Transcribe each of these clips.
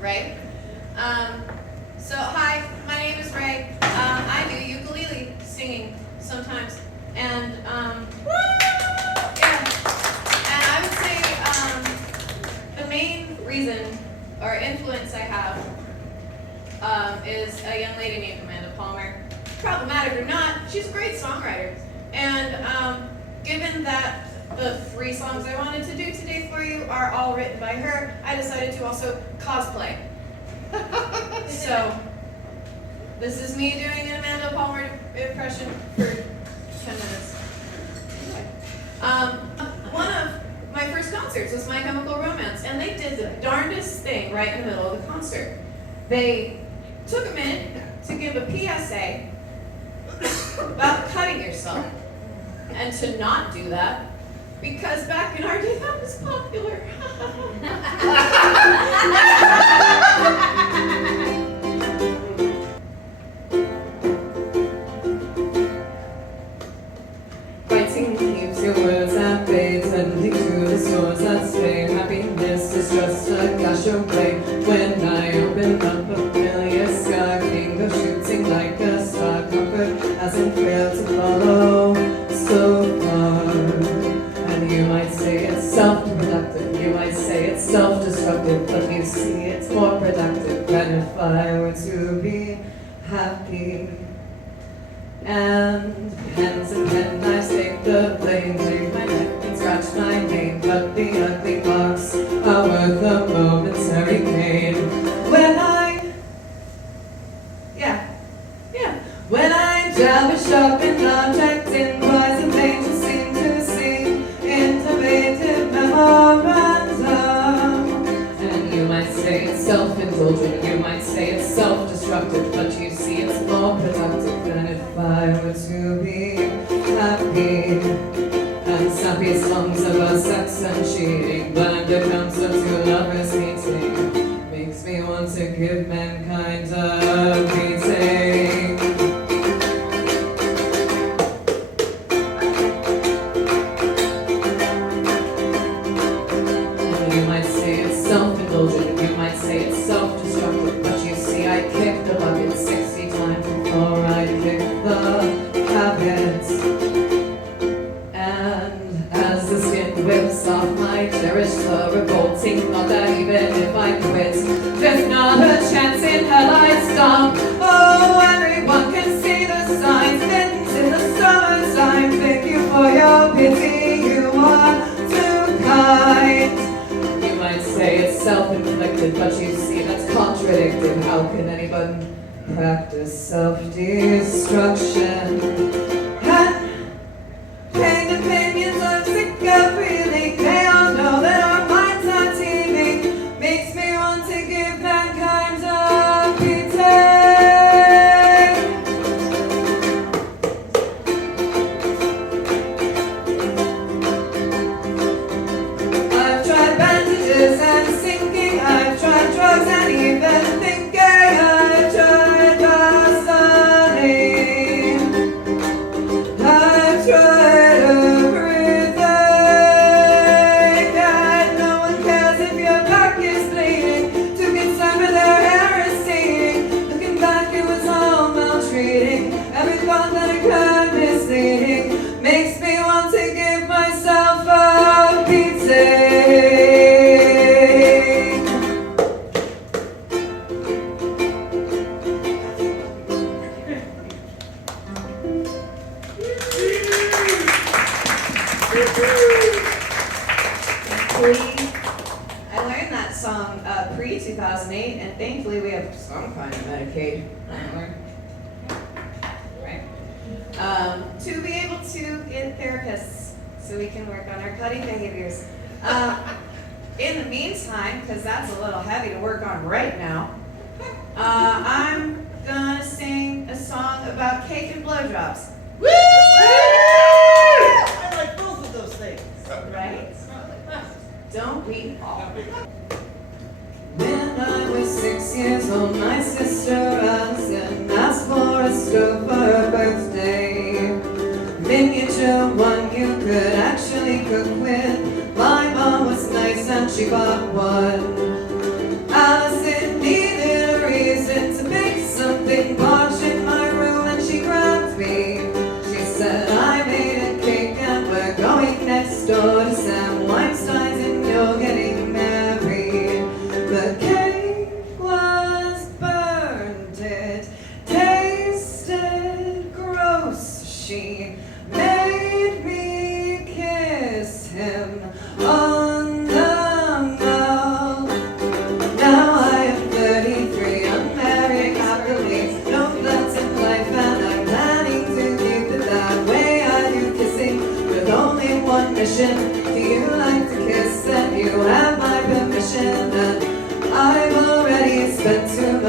right? So hi, my name is Ray. I do ukulele singing sometimes, and yeah. And I would say the main reason or influence I have is a young lady named Amanda Palmer. Problematic or not, she's a great songwriter. And given that the 3 songs I wanted to do today for you are all written by her, I decided to also cosplay. So, this is me doing an Amanda Palmer impression for 10 minutes. One of my first concerts was My Chemical Romance, and they did the darndest thing right in the middle of the concert. They took a minute to give a PSA about cutting yourself, and to not do that, because back in our day that was popular. Fighting keeps your words at bay, tending to the swords that stay. Happiness is just a gush away. When I open up a familiar sky, can go shooting like a star. Comfort hasn't failed to follow so far. And you might say it's self-productive, you might say it's self-destructive, but you see it's more productive than if I were to be happy. And pens and penknives take the blame, break my neck and scratch my name, but the ugly marks are worth a momentary pain. When I jab a sharpened object in poison pain to seem to see innovative memorandum. And you might say it's self-indulgent, you might say it's self-destructive, but you see it's more productive than if I were to be happy. And sappy songs about sex and cheating, blind accounts of 2 lovers meeting, makes me want to give mankind a beating. You might say it's self-indulgent, you might say it's self-destructive, but you see I kicked the bucket 60 times before I kicked the habits. And as the skin whips off my cherish the revolting thought that even if I quit, there's not a chance in hell I'd stop. Oh, everyone can see the signs, mittens in the summertime. Thank you for your pity, you are too kind. You might say it's self-inflicted, but you see that's contradicted. How can anyone practice self-destruction? And pain opinions I'm sick of reeling, they all know that our minds are teeming, makes me want to give mankind a beating. I've tried bandages and sinking, I've tried drugs and even thinking, I've tried gasoline, I've tried everything, and no one cares if your back is bleeding, too concerned with their hair is receding. Looking back, it was all maltreating, every thought that occurred misleading, makes me want to give myself a beating. I learned that song pre-2008, and thankfully we have some kind of Medicaid. Right? To be able to get therapists so we can work on our cutting behaviors. In the meantime, because that's a little heavy to work on right now, I'm gonna sing a song about cake and blowjobs. Woo! I like both of those things. Right? Don't we all? When I was 6 years old, my sister Allison asked for a stove for her birthday. Miniature one you could actually cook with. My mom was nice and she bought one. Allison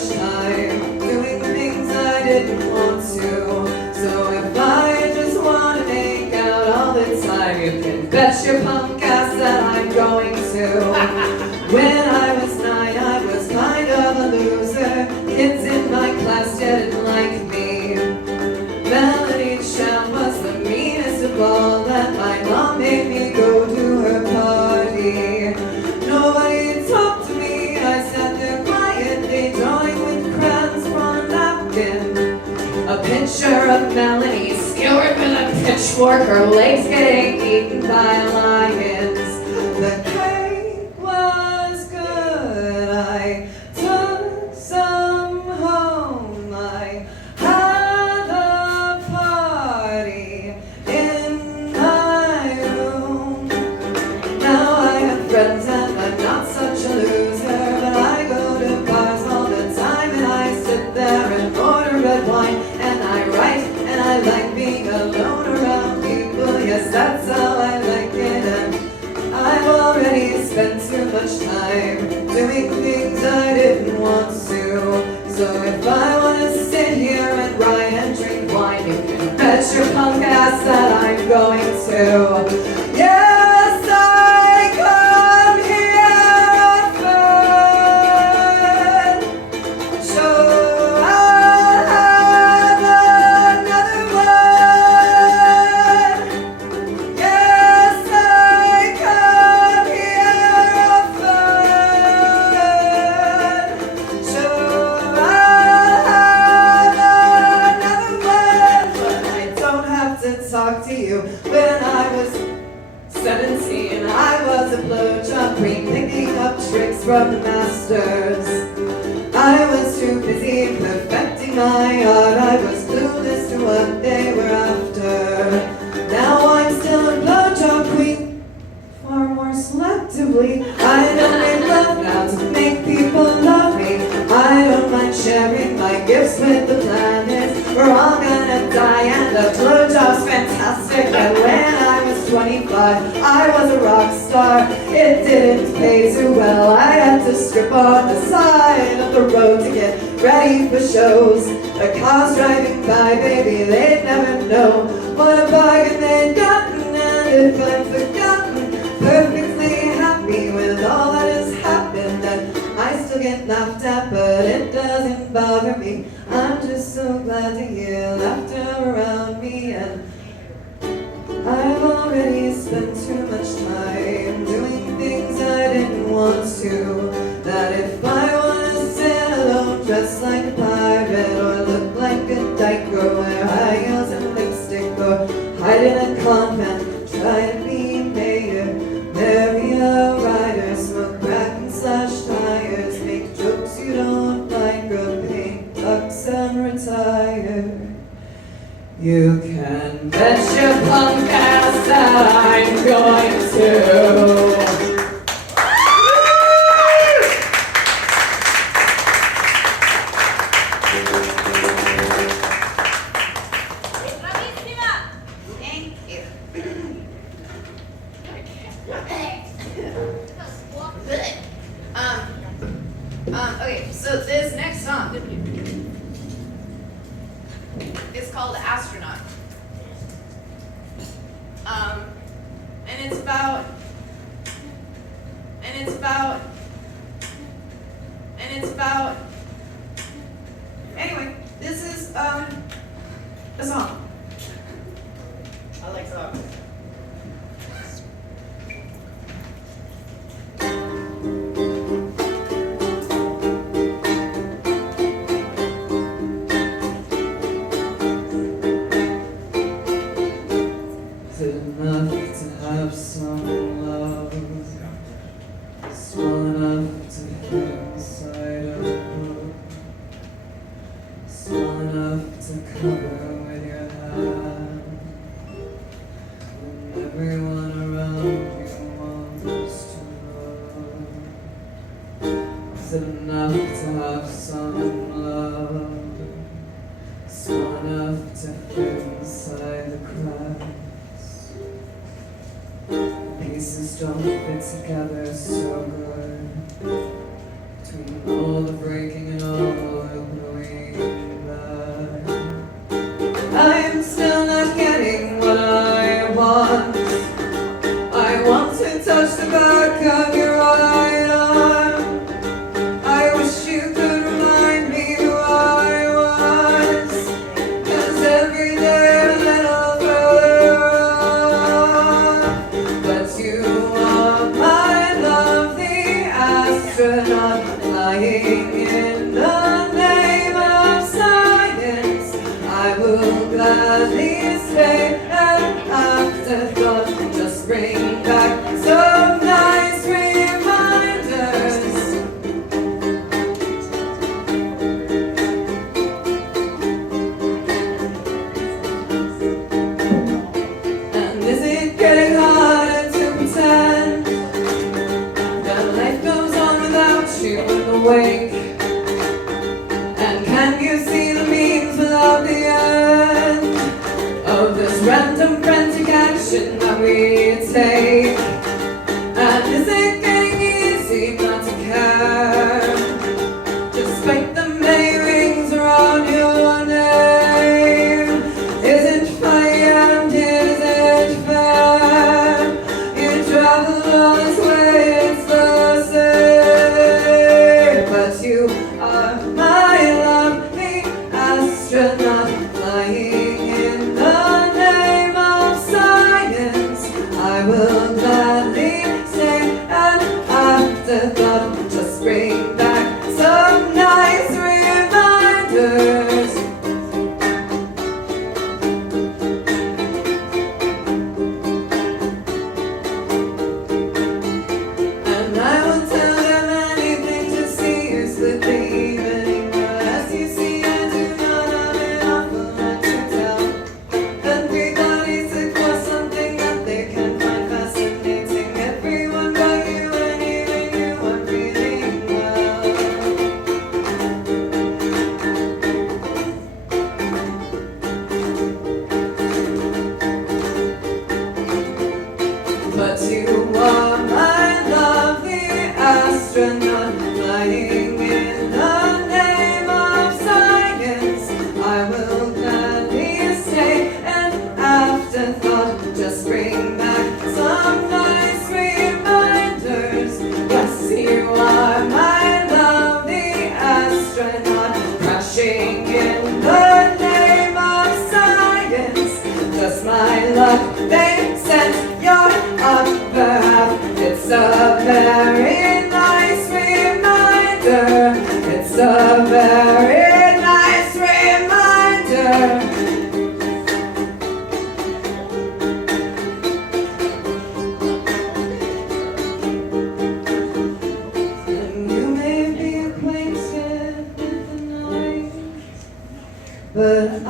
much time doing things I didn't want to. So if I just wanna make out all the time, you can bet your punk ass that I'm going to. When I was 9, I was kind of a loser. Kids in my class didn't like me. Melanie Chow was the meanest of all, that my mom made me go to her party. Nobody talked to me, I sat there quietly drawing with crayons on a napkin. A picture of Melanie skewered with a pitchfork, her legs getting eaten by lions. The cake was good, I took some home. I had a party in my room. Now I have friends and I'm not such a loser, but I go to bars all the time and I sit there and order red wine and I write and I like being alone around people. Yes, that's how I like it, and I've already spent too much time doing things I didn't want to. So if I want to sit here and write and drink wine, you can bet your punk ass that I'm going to. Yes, I come here often, so I'll have another one. Yes, I come here often, so I'll have another one. But I don't have to talk to you. When I was 17, I was a blowjob queen, picking up tricks from the masters. I was too busy perfecting my art, I was clueless to what they were after. Now I'm still a blowjob queen, far more selectively. I don't need love now to make people love me. I don't mind sharing my gifts with the planet. We're all gonna die and a blowjob's fantastic. And when I was 25, I was a rock star. It didn't pay too well. I had to strip on the side of the road to get ready for shows. The cars driving by, baby, they'd never know what a bargain they'd gotten. And if I'm forgotten, perfectly happy with all that has happened, and I still get laughed at, but it doesn't bother me. I'm just so glad to hear laughter around me, and I've already spent too much time doing things I didn't want to. That if I want to sit alone dressed like a pirate, or look like a dyke, or wear high heels and lipstick, or hide in a convent, try to be mayor, marry a rider, smoke crack and slash tires, make jokes you don't like, or paint ducks and retire. You can bet your punk ass that I'm going to. Thank you. Okay, so this next song is called Astronaut. And it's about anyway, this is a song. I like songs. Is it enough to have some love? Small enough to fit inside a book? Small enough to cover with your hand? When everyone around you wants to know. Is it enough to have some love? Small enough to fit inside the cracks? Pieces don't fit together so good. Between all the breaking and all the astronaut flying in the name of science. I will gladly stay an afterthought. Just bring back some nice reminders. And is it getting harder to pretend that life goes on without you in the wake? And can you see the means without the end of this random frantic action that we take? And is it getting easy not to care, despite the many rings around your name? Is it funny and is it fair? You travel all this way, it's the same. But you are my lovely astronaut flying in the name of science. I will gladly say an afterthought. Just bring back some nice reminders. And I will tell them anything to see you slip the evening. But as you see, I do not have an awful lot to tell. Everybody said for something that they can find fascinating. Everyone but you, and even you are feeling well. But you are my lovely astronaut flying in the name of science. I will gladly stay an afterthought. Just bring back some nice reminders. Yes, you are my lovely astronaut crashing in the name of science. Just my luck, they sent your upper half. It's a very nice reminder. It's a very nice reminder. And you may be acquainted with the night, but I